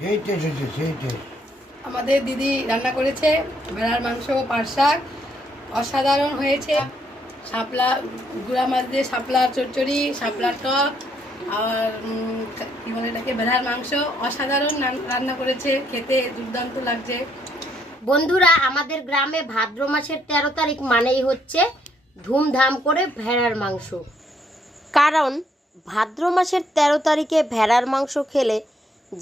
সেই টেস্ট হচ্ছে সেই টেস্ট আমাদের দিদি রান্না করেছে ভেড়ার মাংস পাট শাক অসাধারণ হয়েছে। শাপলা গুড়া মাছ দিয়ে শাপলা চচ্চড়ি শাপলার টক আর কি বলে এটাকে ভেড়ার মাংস অসাধারণ রান- রান্না করেছে খেতে দুর্দান্ত লাগছে। বন্ধুরা আমাদের গ্রামে ভাদ্র মাসের তেরো তারিখ মানেই হচ্ছে ধুমধাম করে ভেড়ার মাংস। কারণ ভাদ্র মাসের তেরো তারিখে ভেড়ার মাংস খেলে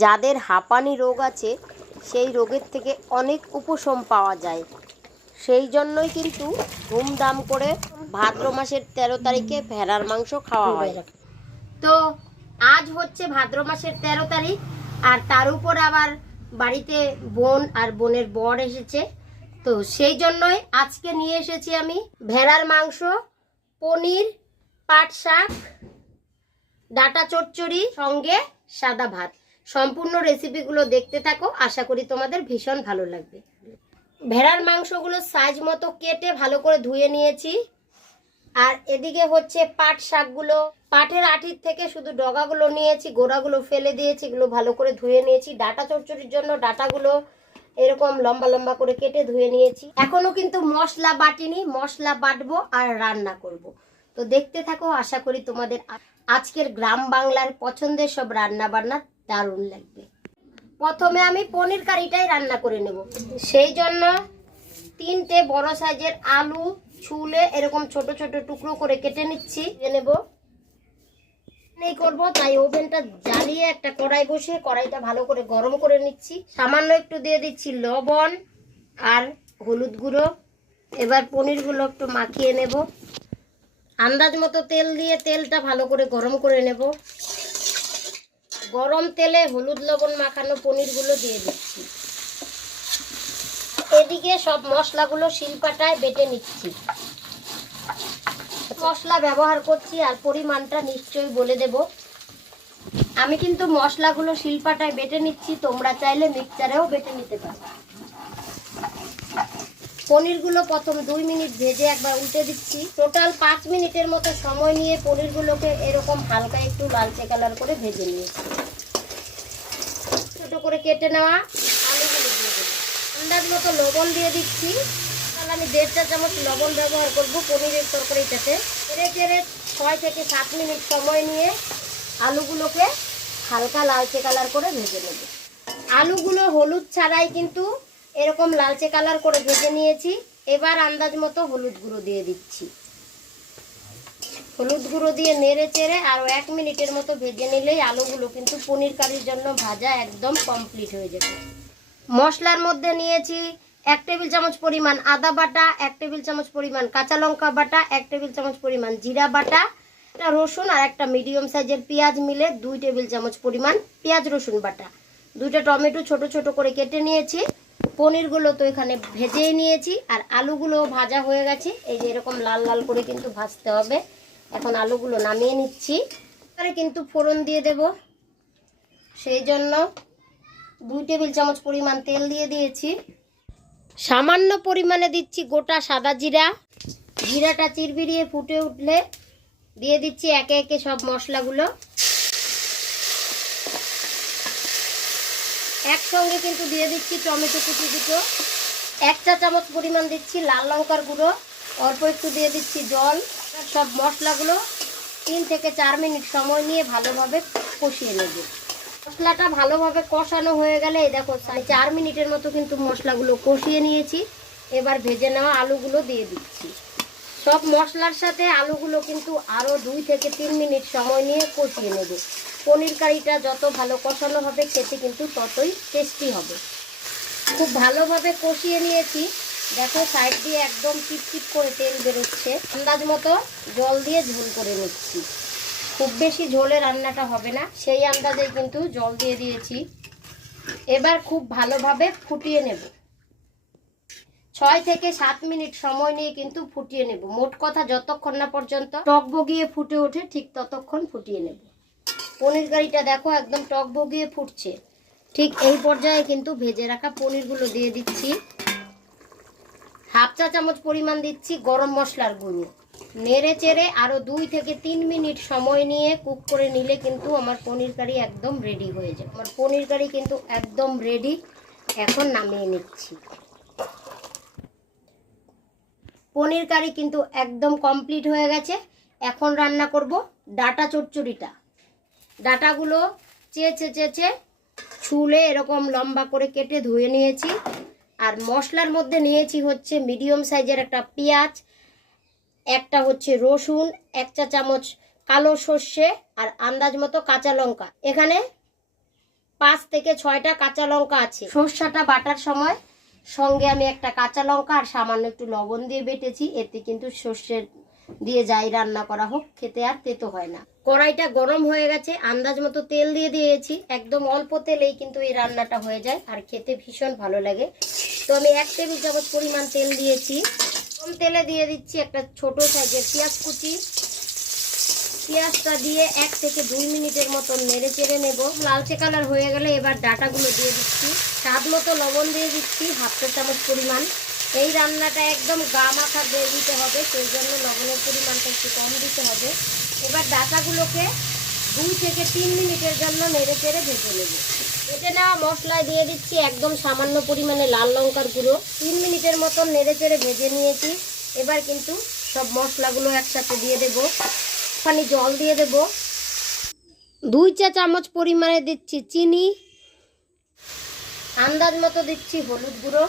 যাদের হাঁপানি রোগ আছে, সেই রোগের থেকে অনেক উপশম পাওয়া যায়। সেই জন্যই কিন্তু ধুমধাম করে ভাদ্র মাসের তেরো তারিখে ভেড়ার মাংস খাওয়া হয়। তো আজ হচ্ছে ভাদ্র মাসের তেরো তারিখ, আর তার উপর আবার বাড়িতে বোন আর বোনের বর এসেছে। তো সেই জন্যই আজকে নিয়ে এসেছি আমি ভেড়ার মাংস, পনির, পাট শাক, ডাটা চচ্চড়ি, সঙ্গে সাদা ভাত। সম্পূর্ণ রেসিপিগুলো দেখতে থাকো। আশা করি তোমাদের ভীষণ ভালো লাগবে। ভেড়ার মাংসগুলো সাইজ মতো কেটে ভালো করে ধুয়ে নিয়েছি। আর এদিকে হচ্ছে পাট শাকগুলো। পাটের আটির থেকে শুধু ডগাগুলো নিয়েছি, গোড়াগুলো ফেলে দিয়েছি, এগুলো ভালো করে ধুয়ে নিয়েছি। ডাটা চচ্চড়ির জন্য ডাটাগুলো এরকম লম্বা লম্বা করে কেটে ধুয়ে নিয়েছি। এখনও কিন্তু মশলা বাটিনি, মশলা বাটবো আর রান্না করব। তো দেখতে থাকো, আশা করি তোমাদের আজকের গ্রাম বাংলার পছন্দের সব রান্না বান্না দারুণ লাগবে। প্রথমে আমি পনির কারিটাই রান্না করে নেব। সেই জন্য তিনটে বড় সাইজের আলু, ছুলে এরকম ছোট ছোট টুকরো করে কেটে নিচ্ছি। নেব। নেই করব, তাই ওভেনটা জ্বালিয়ে একটা কড়াই বসিয়ে কড়াইটা ভালো করে গরম করে নিচ্ছি। সামান্য একটু দিয়ে দিচ্ছি লবণ আর হলুদ গুঁড়ো। এবার পনিরগুলো একটু মাখিয়ে নেব। আন্দাজ মতো তেল দিয়ে তেলটা ভালো করে গরম করে নেব। গরম তেলে হলুদ লবণ মাখানো পনিরগুলো দিয়ে দিচ্ছি। এদিকে সব মশলাগুলো শিলপাটায় বেটে নিচ্ছি। মশলা ব্যবহার করছি আর পরিমাণটা নিশ্চয়ই বলে দেব। আমি কিন্তু মশলাগুলো শিলপাটায় বেটে নিচ্ছি, তোমরা চাইলে মিক্সারেও বেটে নিতে পারো। পনিরগুলো প্রথম দুই মিনিট ভেজে একবার উল্টে দিচ্ছি। টোটাল পাঁচ মিনিটের মতো সময় নিয়ে পনিরগুলোকে এরকম হালকা একটু লালচে কালার করে ভেজে নিয়েছি। ছোট করে কেটে নেওয়া আলুগুলো দিয়ে দেবো। আন্দাজ মতো লবণ দিয়ে দিচ্ছি। তাহলে আমি দেড় চা চামচ লবণ ব্যবহার করব পনিরের তরকারিটাতে। কেড়ে কেড়ে ছয় থেকে সাত মিনিট সময় নিয়ে আলুগুলোকে হালকা লালচে কালার করে ভেজে নেব। আলুগুলো হলুদ ছাড়াই কিন্তু এরকম লালচে কালার করে ভেজে নিয়েছি। এবার আন্দাজ মতো হলুদ গুঁড়ো দিয়ে দিচ্ছি। হলুদ গুঁড়ো দিয়ে নেড়ে চেড়ে আরও এক মিনিটের মতো ভেজে নিলেই আলুগুলো কিন্তু পনির কারির জন্য ভাজা একদম কমপ্লিট হয়ে যাবে। মশলার মধ্যে নিয়েছি এক টেবিল চামচ পরিমাণ আদা বাটা, এক টেবিল চামচ পরিমাণ কাঁচা লঙ্কা বাটা, এক টেবিল চামচ পরিমাণ জিরা বাটা, একটা রসুন আর একটা মিডিয়াম সাইজের পেঁয়াজ মিলে দুই টেবিল চামচ পরিমাণ পেঁয়াজ রসুন বাটা। দুইটা টমেটো ছোট ছোট করে কেটে নিয়েছি। পনিরগুলো তো এখানে ভেজেই নিয়েছি, আর আলুগুলো ভাজা হয়ে গেছে। এই যে এরকম লাল লাল করে কিন্তু ভাজতে হবে। এখন আলুগুলো নামিয়ে নিচ্ছি। এবারে কিন্তু ফোড়ন দিয়ে দেব। সেই জন্য দুই টেবিল চামচ পরিমাণ তেল দিয়ে দিয়েছি। সামান্য পরিমাণে দিচ্ছি গোটা সাদা জিরা। জিরাটা চিরবিরিয়ে ফুটে উঠলে দিয়ে দিচ্ছি একে একে সব মশলাগুলো। একসঙ্গে কিন্তু দিয়ে দিচ্ছি টমেটো কুচি দুটো। এক চা চামচ পরিমাণ দিচ্ছি লাল লঙ্কার গুঁড়ো, অল্প একটু দিয়ে দিচ্ছি জল, সব মশলাগুলো তিন থেকে চার মিনিট সময় নিয়ে ভালোভাবে কষিয়ে নেব। মশলাটা ভালোভাবে কষানো হয়ে গেলে, এই দেখো চার মিনিটের মতো কিন্তু মশলাগুলো কষিয়ে নিয়েছি। এবার ভেজে নেওয়া আলুগুলো দিয়ে দিচ্ছি। সব মশলার সাথে আলুগুলো কিন্তু আরও দুই থেকে তিন মিনিট সময় নিয়ে কষিয়ে নেব। পনির কারিটা যত ভালো কষানো হবে, খেতে কিন্তু ততই টেস্টি হবে। খুব ভালোভাবে কষিয়ে নিয়েছি। দেখো সাইড দিয়ে একদম টিপটিপ করে তেল বেরোচ্ছে। আন্দাজ মতো জল দিয়ে ঝোল করে নিচ্ছি। খুব বেশি ঝোলে রান্নাটা হবে না, সেই আন্দাজে কিন্তু জল দিয়ে দিয়েছি। এবার খুব ভালোভাবে ফুটিয়ে নেব। ছয় থেকে সাত মিনিট সময় নিয়ে কিন্তু ফুটিয়ে নেব। মোট কথা যতক্ষণ না পর্যন্ত টক বগিয়ে ফুটে ওঠে, ঠিক ততক্ষণ ফুটিয়ে নেব। পনির গাড়িটা দেখো একদম টক বগিয়ে ফুটছে। ঠিক এই পর্যায়ে কিন্তু ভেজে রাখা পনিরগুলো দিয়ে দিচ্ছি। হাফ চা চামচ পরিমাণ দিচ্ছি গরম মশলার গুঁড়ো। নেড়ে চেড়ে আরও দুই থেকে তিন মিনিট সময় নিয়ে কুক করে নিলে কিন্তু আমার পনির কারি একদম রেডি হয়ে যাবে। আমার পনির কারি কিন্তু একদম রেডি এখন নামিয়ে নিচ্ছি। পনির কারি কিন্তু একদম কমপ্লিট হয়ে গেছে। এখন রান্না করব ডাটা চচ্চড়িটা। ডাটাগুলো চেঁচে চেঁচে ছুলে এরকম লম্বা করে কেটে ধুয়ে নিয়েছি। আর মশলার মধ্যে নিয়েছি হচ্ছে মিডিয়াম সাইজের একটা পেঁয়াজ, একটা হচ্ছে রসুন, এক চা চামচ কালো সর্ষে আর আন্দাজ মতো কাঁচা লঙ্কা। এখানে পাঁচ থেকে ছয়টা কাঁচা লঙ্কা আছে। সর্ষাটা বাটার সময় সঙ্গে আমি একটা কাঁচা লঙ্কা আর সামান্য একটু লবণ দিয়ে বেটেছি, এতে কিন্তু সর্ষের দিয়ে যাই রান্না করা হোক, খেতে আর তেতো হয় না। কড়াইটা গরম হয়ে গেছে, আন্দাজ মতো তেল দিয়ে দিয়েছি। একদম অল্প তেলেই কিন্তু এই রান্নাটা হয়ে যায় আর খেতে ভীষণ ভালো লাগে। তো আমি এক টেবিল চামচ পরিমাণ তেল দিয়েছি। কম তেলে দিয়ে দিচ্ছি একটা ছোট সাইজের পেঁয়াজ কুচি। পেঁয়াজটা দিয়ে এক থেকে দুই মিনিটের মতো নেড়ে চেড়ে নেব। লালচে কালার হয়ে গেলে এবার ডাটাগুলো দিয়ে দিচ্ছি। স্বাদ মতো লবণ দিয়ে দিচ্ছি, হাফ চা চামচ পরিমাণ। এই রান্নাটা একদম গা মাথা দিয়ে দিতে হবে, সেই জন্য লবণের পরিমাণটা একটু কম দিতে হবে। এবার ডাটাগুলোকে দুই থেকে তিন মিনিটের জন্য নেড়ে চেড়ে ভেজে নেব। ভেজে নেওয়া মশলায় দিয়ে দিচ্ছি একদম সামান্য পরিমাণে লাল লঙ্কার গুঁড়ো। তিন মিনিটের মতন নেড়ে চেড়ে ভেজে নিয়েছি। এবার কিন্তু সব মশলাগুলো একসাথে দিয়ে দেবো। পানি জল দিয়ে দেব। দুই চা চামচ পরিমাণে দিচ্ছি চিনি। আন্দাজ মতো দিচ্ছি হলুদ গুঁড়ো।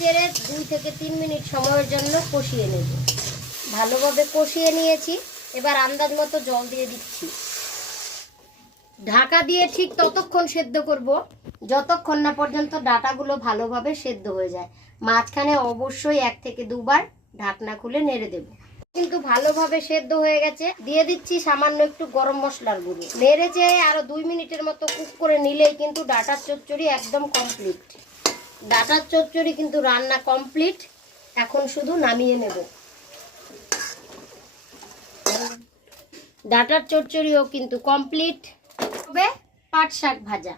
চেড়ে দুই থেকে তিন মিনিট সময়ের জন্য কষিয়ে নেব। ভালোভাবে কষিয়ে নিয়েছি। এবার আন্দাজ মতো জল দিয়ে দিচ্ছি। ঢাকা দিয়ে ঠিক ততক্ষণ সেদ্ধ করব। যতক্ষণ না পর্যন্ত ডাটাগুলো ভালোভাবে সেদ্ধ হয়ে যায়। মাঝখানে অবশ্যই এক থেকে দুবার ঢাকনা খুলে নেড়ে দেব। কিন্তু ভালোভাবে সেদ্ধ হয়ে গেছে। দিয়ে দিচ্ছি সামান্য একটু গরম মশলার গুঁড়ো। নেড়ে চেয়ে আরও দুই মিনিটের মতো কুক করে নিলেই কিন্তু ডাটার চচ্চড়ি একদম কমপ্লিট ডাটার চচ্চড়ি কিন্তু রান্না কমপ্লিট এখন শুধু নামিয়ে নেব। ডাটার চচ্চড়িও কিন্তু কমপ্লিট হবে পাট শাক ভাজা।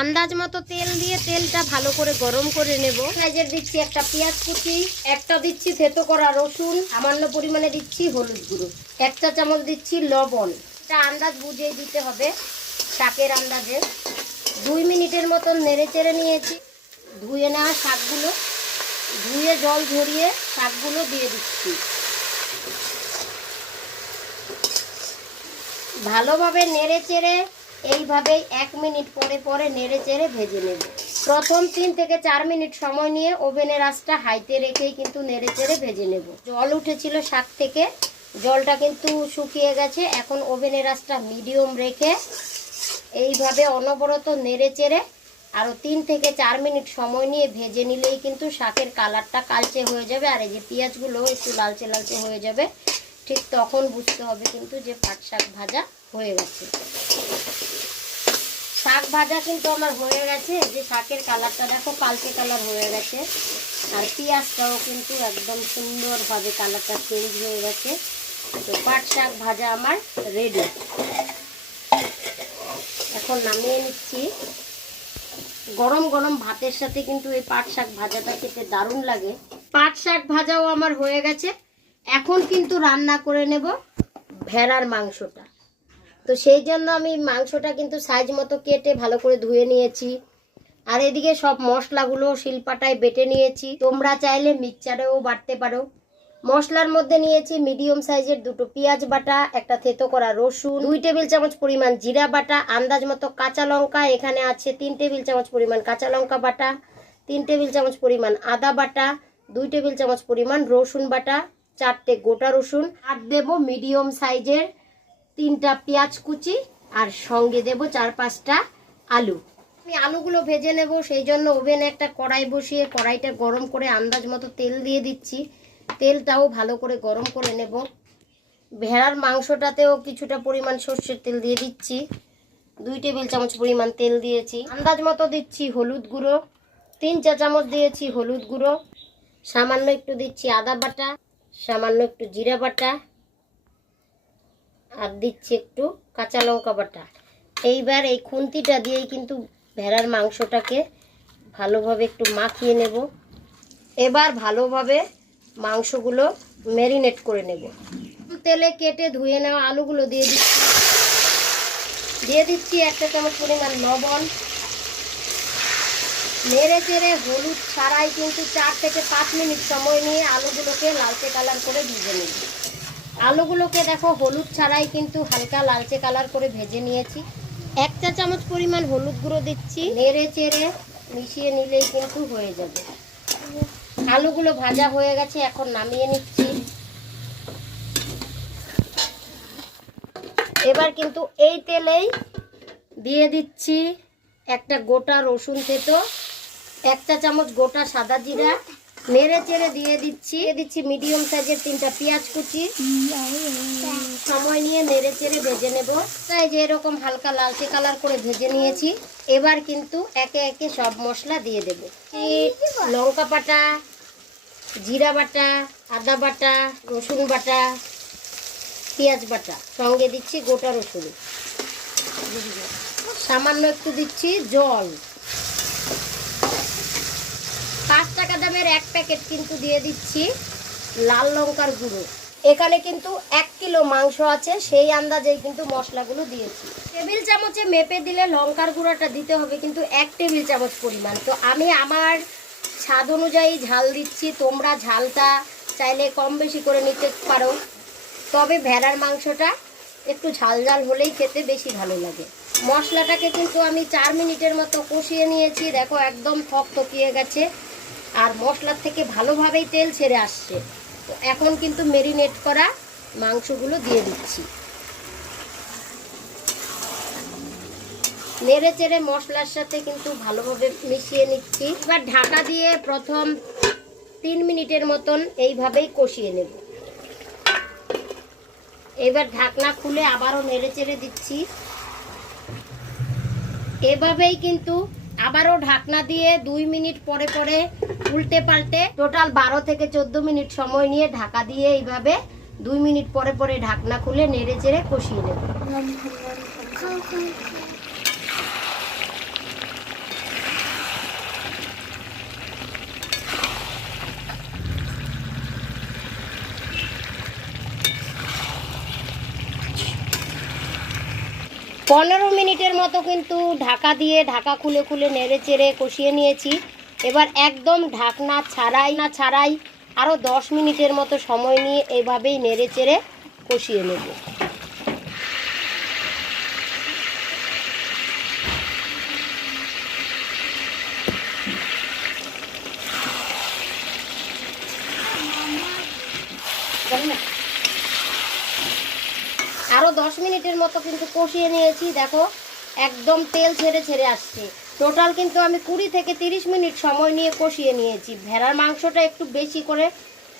আন্দাজ মতো তেল দিয়ে তেলটা ভালো করে গরম করে নেব। সাইজের দিচ্ছি একটা পেঁয়াজ কুচি, একটা দিচ্ছি থেতো করা রসুন, সামান্য পরিমাণে দিচ্ছি হলুদ গুঁড়ো, এক চা চামচ দিচ্ছি লবণ। এটা আন্দাজ বুঝিয়ে দিতে হবে, শাকের আন্দাজে। দুই মিনিটের মতন নেড়ে চেড়ে নিয়েছি। ধুয়ে নেওয়া শাকগুলো, ধুয়ে জল ঝরিয়ে শাকগুলো দিয়ে দিচ্ছি। ভালোভাবে নেড়ে চেড়ে, এইভাবেই এক মিনিট পরে পরে নেড়ে চেড়ে ভেজে নেব। প্রথম তিন থেকে চার মিনিট সময় নিয়ে ওভেনের আঁচটা হাইতে রেখেই কিন্তু নেড়ে চেড়ে ভেজে নেব। জল উঠেছিল শাক থেকে, জলটা কিন্তু শুকিয়ে গেছে। এখন ওভেনের আঁচটা মিডিয়াম রেখে এইভাবে অনবরত নেড়ে চেড়ে আরও তিন থেকে চার মিনিট সময় নিয়ে ভেজে নিলেই কিন্তু শাকের কালারটা কালচে হয়ে যাবে আর এই যে পেঁয়াজগুলো একটু লালচে লালচে হয়ে যাবে, ঠিক তখন বুঝতে হবে কিন্তু যে পাট শাক ভাজা হয়ে গেছে। শাক ভাজা কিন্তু আমার হয়ে গেছে যে শাকের কালারটা দেখো কালচে কালার হয়ে গেছে, আর পেঁয়াজটাও কিন্তু একদম সুন্দরভাবে কালারটা চেঞ্জ হয়ে গেছে। তো পাট শাক ভাজা আমার রেডি এখন নামিয়ে নিচ্ছি। গরম গরম ভাতের সাথে কিন্তু এই পাট শাক ভাজাটা খেতে দারুণ লাগে। পাট শাক ভাজাও আমার হয়ে গেছে। এখন কিন্তু রান্না করে নেব ভেড়ার মাংসটা। তো সেই জন্য আমি মাংসটা কিন্তু সাইজ মতো কেটে ভালো করে ধুয়ে নিয়েছি। আর এদিকে সব মশলাগুলো শিলপাটায় বেটে নিয়েছি। তোমরা চাইলে মিক্সচারেও বাটতে পারো। মশলার মধ্যে নিয়েছি মিডিয়াম সাইজের দুটো পেঁয়াজ বাটা, একটা থেতো করা রসুন, দুই টেবিল চামচ পরিমাণ জিরা বাটা, আন্দাজ মতো কাঁচা লঙ্কা, এখানে আছে তিন টেবিল চামচ পরিমাণ কাঁচা লঙ্কা বাটা, তিন টেবিল চামচ পরিমাণ আদা বাটা, দুই টেবিল চামচ পরিমাণ রসুন বাটা, চারটে গোটা রসুন, আর দেবো মিডিয়াম সাইজের তিনটা পেঁয়াজ কুচি, আর সঙ্গে দেব চার পাঁচটা আলু। আমি আলুগুলো ভেজে নেব, সেই জন্য ওভেনে একটা কড়াই বসিয়ে কড়াইটা গরম করে আন্দাজ মতো তেল দিয়ে দিচ্ছি। তেলটাও ভালো করে গরম করে নেব। ভেড়ার মাংসটাতেও কিছুটা পরিমাণ সর্ষের তেল দিয়ে দিচ্ছি। দুই টেবিল চামচ পরিমাণ তেল দিয়েছি। আন্দাজ মতো দিচ্ছি হলুদ গুঁড়ো। তিন চা চামচ দিয়েছি হলুদ গুঁড়ো। সামান্য একটু দিচ্ছি আদা বাটা, সামান্য একটু জিরা বাটা, আর দিচ্ছি একটু কাঁচা লঙ্কা বাটা। এইবার এই খুন্তিটা দিয়েই কিন্তু ভেড়ার মাংসটাকে ভালোভাবে একটু মাখিয়ে নেব। এবার ভালোভাবে মাংসগুলো ম্যারিনেট করে নেব। তেলে কেটে ধুয়ে নেওয়া আলুগুলো দিয়ে দিচ্ছি। দিয়ে দিচ্ছি একটা চামচ পরিমাণ লবণ। নেড়ে চেড়ে হলুদ ছাড়াই কিন্তু চার থেকে পাঁচ মিনিট সময় নিয়ে আলুগুলোকে লালচে কালার করে ভেজে নেব। আলুগুলোকে দেখো হলুদ ছাড়াই কিন্তু হালকা লালচে কালার করে ভেজে নিয়েছি। এক চা চামচ পরিমাণ হলুদ গুঁড়ো দিচ্ছি। নেড়ে চেড়ে মিশিয়ে নিলেই কিন্তু হয়ে যাবে। আলুগুলো ভাজা হয়ে গেছে, এখন নামিয়ে নিচ্ছি। এবার কিন্তু এই তেলেই দিয়ে দিচ্ছি একটা গোটা রসুন থেতো, এক চা চামচ গোটা সাদা জিরা, নেড়ে চেড়ে দিয়ে দিচ্ছি দিচ্ছি মিডিয়াম সাইজের তিনটা পেঁয়াজ কুচি। সময় নিয়ে নেড়ে চেড়ে ভেজে নেব। তাই যে এরকম হালকা লালচে কালার করে ভেজে নিয়েছি, এবার কিন্তু একে একে সব মশলা দিয়ে দেবো। লঙ্কা বাটা জিরা বাটা, আদা বাটা, রসুন বাটা, পেঁয়াজ বাটা। সঙ্গে দিচ্ছি গোটা রসুন। সামান্য একটু দিচ্ছি জল। পাঁচ টাকা দামের এক প্যাকেট কিন্তু দিয়ে দিচ্ছি লাল লঙ্কার গুঁড়ো। এখানে কিন্তু এক কিলো মাংস আছে, সেই আন্দাজেই কিন্তু মশলাগুলো দিয়েছি। টেবিল চামচে মেপে দিলে লঙ্কার গুঁড়োটা দিতে হবে কিন্তু এক টেবিল চামচ পরিমাণ। তো আমি আমার স্বাদ অনুযায়ী ঝাল দিচ্ছি, তোমরা ঝালটা চাইলে কম বেশি করে নিতে পারো। তবে ভেড়ার মাংসটা একটু ঝাল ঝাল হলেই খেতে বেশি ভালো লাগে। মশলাটাকে কিন্তু আমি চার মিনিটের মতো কষিয়ে নিয়েছি, দেখো একদম থক থকিয়ে গেছে। আর মশলার থেকে ভালোভাবেই তেল ছেড়ে আসছে। তো এখন কিন্তু মেরিনেট করা মাংসগুলো দিয়ে দিচ্ছি। নেড়ে চেড়ে মশলার সাথে কিন্তু ভালোভাবে মিশিয়ে নিচ্ছি। এবার ঢাকা দিয়ে প্রথম তিন মিনিটের মতন এইভাবেই কষিয়ে নেব। এবার ঢাকনা খুলে আবারও নেড়ে চেড়ে দিচ্ছি। এভাবেই কিন্তু আবারও ঢাকনা দিয়ে দুই মিনিট পরে পরে উল্টে পাল্টে টোটাল বারো থেকে চোদ্দ মিনিট সময় নিয়ে ঢাকা দিয়ে এইভাবে দুই মিনিট পরে পরে ঢাকনা খুলে নেড়ে চেড়ে কষিয়ে নেব। পনেরো মিনিটের মতো কিন্তু ঢাকা দিয়ে ঢাকা খুলে খুলে নেড়ে চেড়ে কষিয়ে নিয়েছি। এবার একদম ঢাকনা ছাড়াই না ছাড়াই আরও দশ মিনিটের মতো সময় নিয়ে এভাবেই নেড়ে চেড়ে কষিয়ে নেব আরও দশ মিনিটের মতো কিন্তু কষিয়ে নিয়েছি, দেখো, একদম তেল ছেড়ে ছেড়ে আসছে। টোটাল কিন্তু আমি কুড়ি থেকে তিরিশ মিনিট সময় নিয়ে কষিয়ে নিয়েছি। ভেড়ার মাংসটা একটু বেশি করে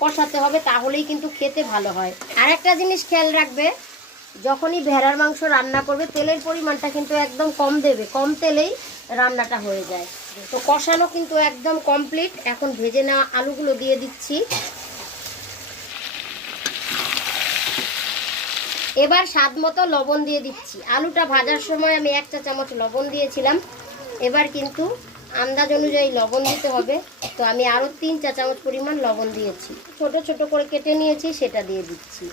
কষাতে হবে, তাহলেই কিন্তু খেতে ভালো হয়। আর একটা জিনিস খেয়াল রাখবে, যখনই ভেড়ার মাংস রান্না করবে, তেলের পরিমাণটা কিন্তু একদম কম দেবে, কম তেলেই রান্নাটা হয়ে যায়। তো কষানো কিন্তু একদম কমপ্লিট এখন ভেজে নেওয়া আলুগুলো দিয়ে দিচ্ছি। এবার স্বাদ মতো লবণ দিয়ে দিচ্ছি। আলুটা ভাজার সময় আমি এক চা চামচ লবণ দিয়েছিলাম। এবার কিন্তু আন্দাজ অনুযায়ী লবণ দিতে হবে। তো আমি আরও তিন চা চামচ পরিমাণ লবণ দিয়েছি। ছোট ছোট করে কেটে নিয়েছি, সেটা দিয়ে দিচ্ছি।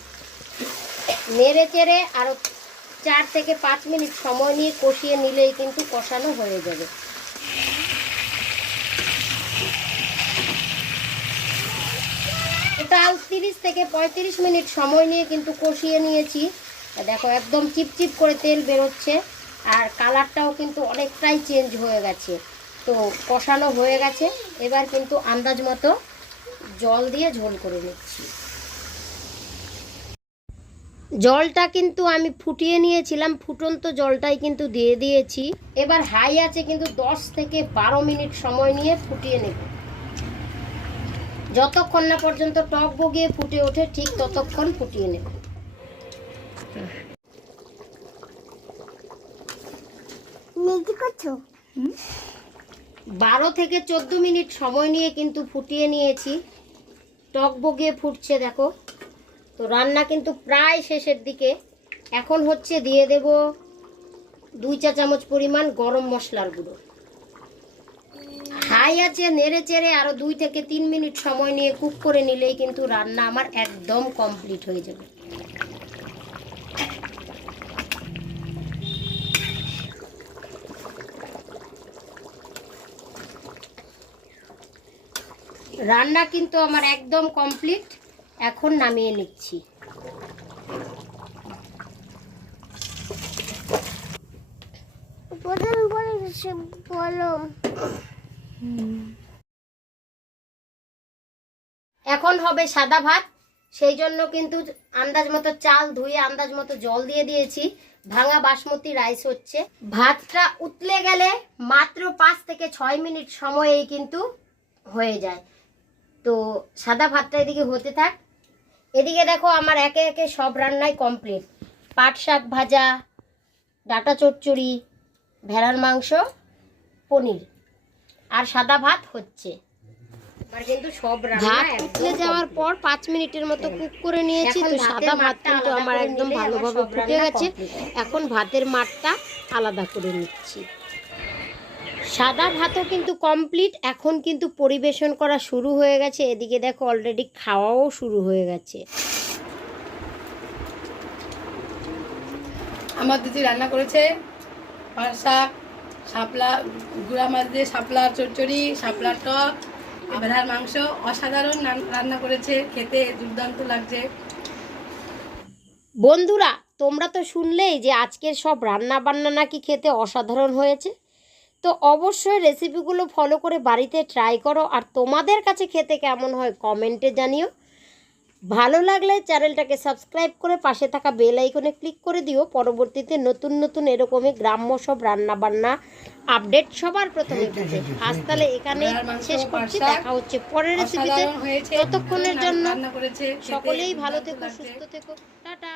নেড়ে চেড়ে আরও চার থেকে পাঁচ মিনিট সময় নিয়ে কষিয়ে নিলেই কিন্তু কষানো হয়ে যাবে। টোটাল তিরিশ থেকে পঁয়ত্রিশ মিনিট সময় নিয়ে কিন্তু কষিয়ে নিয়েছি। দেখো একদম চিপচিপ করে তেল বেরোচ্ছে আর কালারটাও কিন্তু অনেকটাই চেঞ্জ হয়ে গেছে। তো কষানো হয়ে গেছে। এবার কিন্তু আন্দাজ মতো জল দিয়ে ঝোল করে নিচ্ছি। জলটা কিন্তু আমি ফুটিয়ে নিয়েছিলাম। ফুটন্ত জলটাই কিন্তু দিয়ে দিয়েছি। এবার হাই আছে কিন্তু দশ থেকে বারো মিনিট সময় নিয়ে ফুটিয়ে নেব। যতক্ষণ না পর্যন্ত টক বগিয়ে ফুটে ওঠে ঠিক ততক্ষণ ফুটিয়ে নেব। বারো থেকে চোদ্দ মিনিট সময় নিয়ে কিন্তু ফুটিয়ে নিয়েছি। টক বগিয়ে ফুটছে দেখো। তো রান্না কিন্তু প্রায় শেষের দিকে। এখন হচ্ছে দিয়ে দেব দুই চা চামচ পরিমাণ গরম মশলার গুঁড়ো। হাই আছে, নেড়ে চেড়ে আরও দুই থেকে তিন মিনিট সময় নিয়ে কুক করে নিলেই কিন্তু রান্না আমার একদম কমপ্লিট হয়ে যাবে। রান্না কিন্তু আমার একদম কমপ্লিট, এখন নামিয়ে নিচ্ছি। বলো। এখন হবে সাদা ভাত। সেই জন্য কিন্তু আন্দাজ মতো চাল ধুয়ে আন্দাজ মতো জল দিয়ে দিয়েছি। ভাঙা বাসমতি রাইস হচ্ছে। ভাতটা উতলে গেলে মাত্র পাঁচ থেকে ছয় মিনিট সময়েই কিন্তু হয়ে যায়। তো সাদা ভাতটা এদিকে হতে থাক। এদিকে দেখো আমার একে একে সব রান্নাই কমপ্লিট পাট শাক ভাজা, ডাটা চচ্চড়ি, ভেড়ার মাংস, পনির। আর সাদা ভাত হচ্ছে। ভাত যাওয়ার পর পাঁচ মিনিটের মতো কুক করে নিয়েছি তো সাদা ভাত কিন্তু আমার একদম ভালোভাবে ফুটে গেছে। এখন ভাতের মাঠটা আলাদা করে নিচ্ছি। সাদা ভাতও কিন্তু কমপ্লিট এখন কিন্তু পরিবেশন করা শুরু হয়ে গেছে। এদিকে দেখো অলরেডি খাওয়াও শুরু হয়ে গেছে। আমার দিদি রান্না করেছে পাট শাক শাপলা, গুড়া মাছ দিয়ে শাপলার চচ্চড়ি শাপলার টক ভেড়ার মাংস, অসাধারণ রান- রান্না করেছে, খেতে দুর্দান্ত লাগছে। বন্ধুরা, তোমরা তো শুনলেই যে আজকের সব রান্না বান্না নাকি খেতে অসাধারণ হয়েছে। তো অবশ্যই রেসিপিগুলো ফলো করে বাড়িতে ট্রাই করো, আর তোমাদের কাছে খেতে কেমন হয় কমেন্টে জানিও। ভালো লাগলে চ্যানেলটাকে সাবস্ক্রাইব করে পাশে থাকা বেল আইকনে ক্লিক করে দিও। পরবর্তীতে নতুন নতুন এরকমই গ্রাম্য সব রান্না বান্না আপডেট সবার প্রথমে পেতে। আজ তাহলে এখানে শেষ করছি। দেখা হচ্ছে পরের রেসিপিতে ততক্ষণের জন্য সকলেই ভালো থেকো সুস্থ থেকো। টাটা।